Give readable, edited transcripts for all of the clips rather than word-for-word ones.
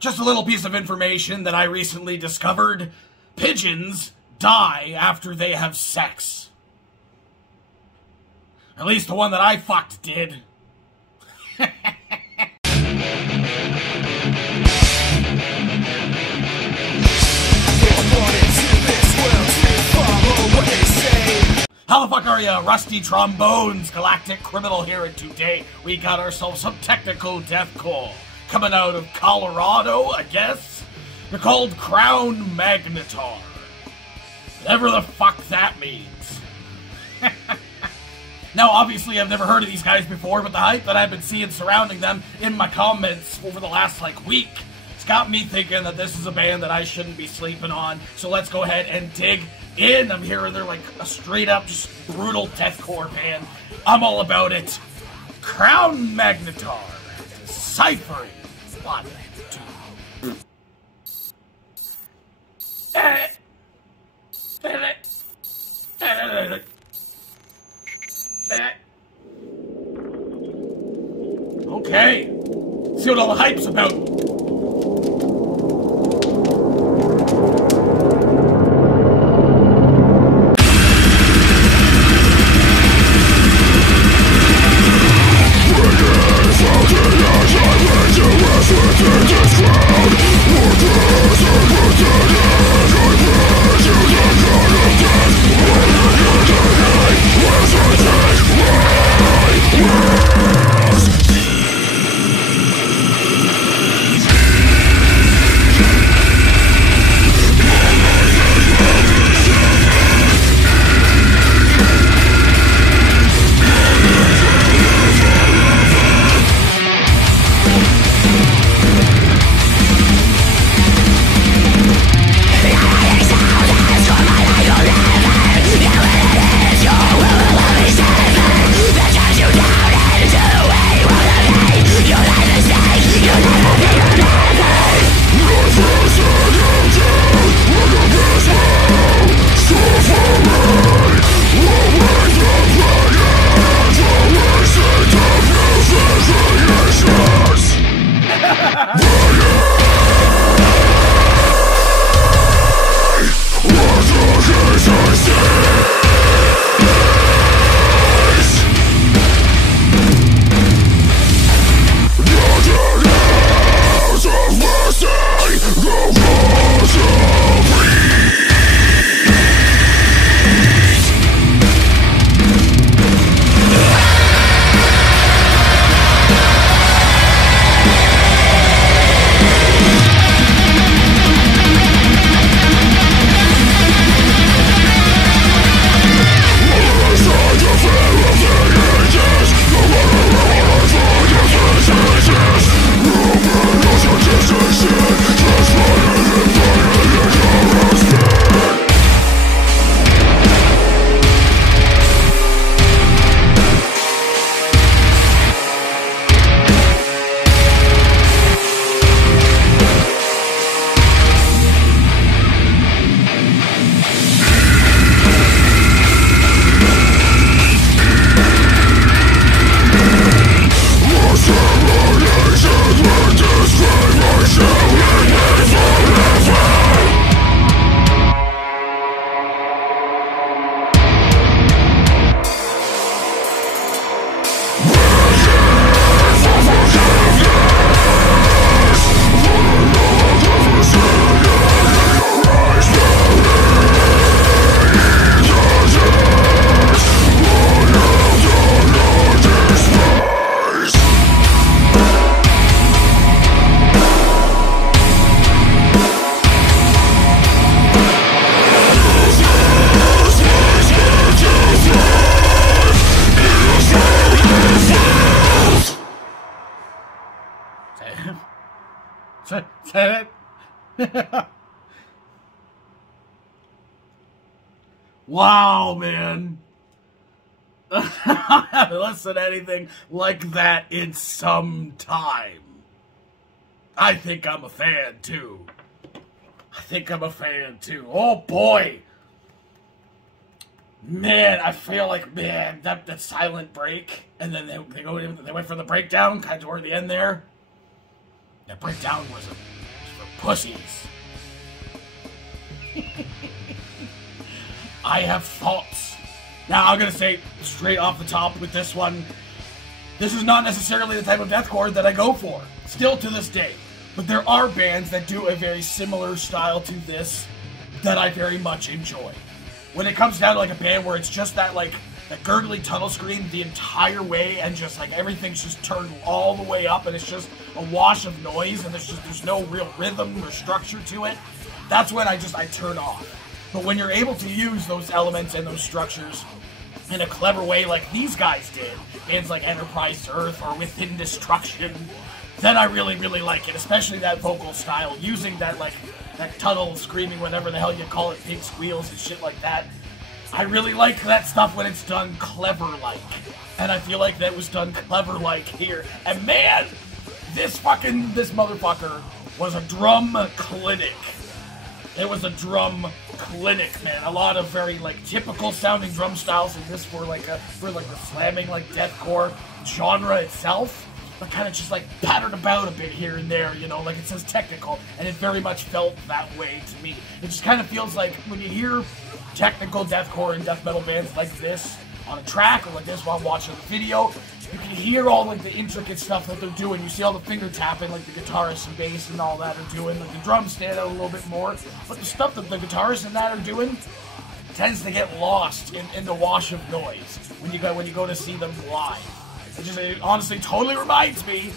Just a little piece of information that I recently discovered. Pigeons die after they have sex. At least the one that I fucked did. How the fuck are ya, rusty trombones, galactic criminal here, and today we got ourselves some technical deathcore coming out of Colorado, I guess. They're called Crown MAGNETAR. Whatever the fuck that means. Now, obviously, I've never heard of these guys before, but the hype that I've been seeing surrounding them in my comments over the last, week, it's got me thinking that this is a band that I shouldn't be sleeping on. So let's go ahead and dig in. I'm hearing they're like a straight-up, just brutal deathcore band. I'm all about it. Crown MAGNETAR. Deciphering. 1, 2. Okay. See what all the hype's about. Say it. Wow, man. I haven't listened to anything like that in some time. I think I'm a fan, too. Oh, boy. Man, I feel like, man, that silent break, and then they went for the breakdown, kind of toward the end there. That breakdown was pussies. I have thoughts. Now, I'm gonna say straight off the top with this one, this is not necessarily the type of deathcore that I go for, still to this day. But there are bands that do a very similar style to this that I very much enjoy. When it comes down to like a band where it's just that like that gurgly tunnel scream the entire way, and just like everything's just turned all the way up and it's just a wash of noise and there's no real rhythm or structure to it, that's when I turn off. But when you're able to use those elements and those structures in a clever way like these guys did, bands like Enterprise Earth or Within Destruction, then I really, really like it, especially that vocal style, using that like that tunnel screaming, whatever the hell you call it, pig squeals and shit like that. I really like that stuff when it's done clever-like, and I feel like that was done clever-like here. And man, this motherfucker was a drum clinic. It was a drum clinic, man. A lot of very like typical sounding drum styles in this for the slamming like deathcore genre itself, but kind of just like pattered about a bit here and there, you know, like it says technical, and it very much felt that way to me. It just kind of feels like when you hear technical deathcore and death metal bands like this on a track or like this while watching the video, you can hear all like the intricate stuff that they're doing. You see all the finger tapping like the guitarists and bass and all that are doing. Like the drums stand out a little bit more, but the stuff that the guitarists and that are doing tends to get lost in the wash of noise when you go to see them live. It honestly totally reminds me.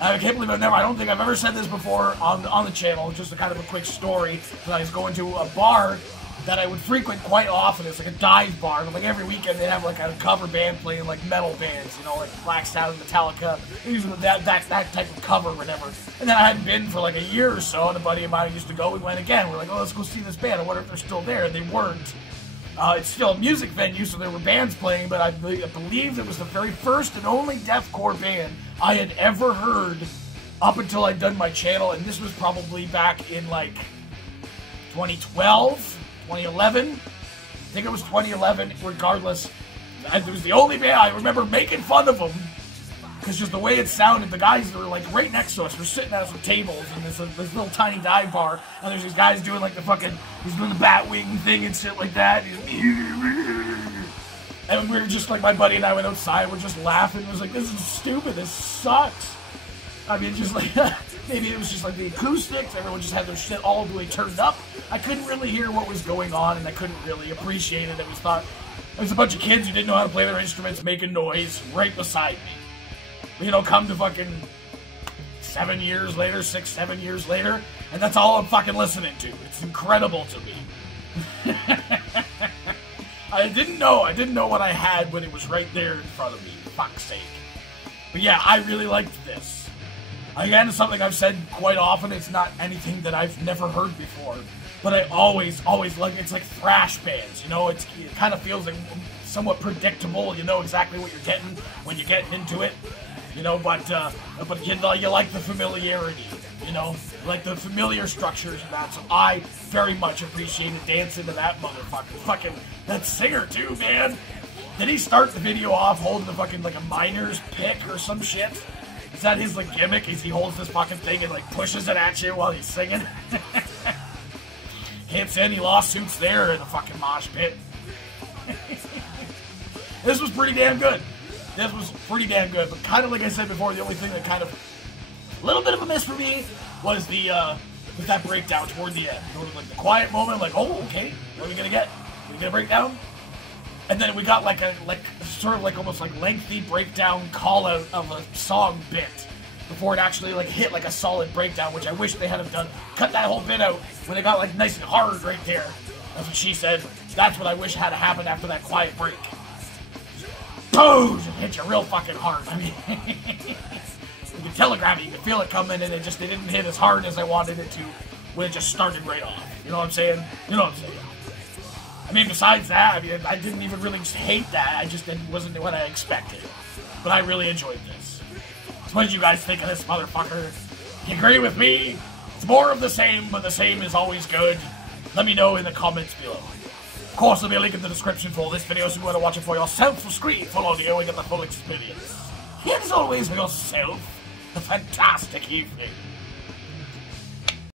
I can't believe I don't think I've ever said this before on the channel. Just a kind of a quick story. That I was going to a bar that I would frequent quite often. It's like a dive bar. Like every weekend they'd have like a cover band playing like metal bands, you know, like Black Sabbath, Metallica, usually that type of cover or whatever. And then I hadn't been for like a year or so, and a buddy of mine used to go. We went again. We're like, oh, let's go see this band. I wonder if they're still there. And they weren't. It's still a music venue, so there were bands playing, but I believe it was the very first and only deathcore band I had ever heard up until I'd done my channel, and this was probably back in like 2012, 2011. I think it was 2011, regardless. It was the only band I remember making fun of them, because just the way it sounded. The guys that were like right next to us were sitting at some tables in this little tiny dive bar, and there's these guys doing like he's doing the bat wing thing and shit like that. And we were just like, my buddy and I went outside, we're just laughing. It was like, this is stupid, this sucks. I mean, just like, maybe it was just like the acoustics, everyone just had their shit all the way turned up. I couldn't really hear what was going on, and I couldn't really appreciate it. It was a bunch of kids who didn't know how to play their instruments making noise right beside me. You know, come to fucking 7 years later, 6, 7 years later, and that's all I'm fucking listening to. It's incredible to me. I didn't know what I had when it was right there in front of me, for fuck's sake. But yeah, I really liked this. Again, it's something I've said quite often. It's not anything that I've never heard before, but I always like, it's like thrash bands, you know, it kind of feels like somewhat predictable. You know exactly what you're getting when you're getting into it. You know, but you like the familiarity, you know, like the familiar structures and that, so I very much appreciated dancing to that motherfucker. Fucking, that singer too, man. Did he start the video off holding the fucking, like a miner's pick or some shit? Is that his, like, gimmick? Is he holds this fucking thing and, like, pushes it at you while he's singing? Can't say any lawsuits there in a fucking mosh pit. This was pretty damn good. This was pretty damn good, but kind of like I said before, the only thing that kind of a little bit of a miss for me was with that breakdown toward the end. You know, like the quiet moment, like, oh, okay, what are we gonna get? Are we gonna break down? And then we got like sort of like almost like lengthy breakdown call out of a song bit before it actually like hit like a solid breakdown, which I wish they had have done. Cut that whole bit out when it got like nice and hard right there. That's what she said. That's what I wish had happened after that quiet break. Boom! It hit you real fucking hard. I mean, you can telegraph it, you can feel it coming, and it didn't hit as hard as I wanted it to when it just started right off. You know what I'm saying? You know what I'm saying? I mean, besides that, I mean, I didn't even really hate that. I just wasn't what I expected. But I really enjoyed this. So what did you guys think of this motherfucker? You agree with me? It's more of the same, but the same is always good. Let me know in the comments below. Of course, there'll be a link in the description for this video, so if you want to watch it for yourself for screen, full audio, and get the full experience. And as always, for yourself, a fantastic evening.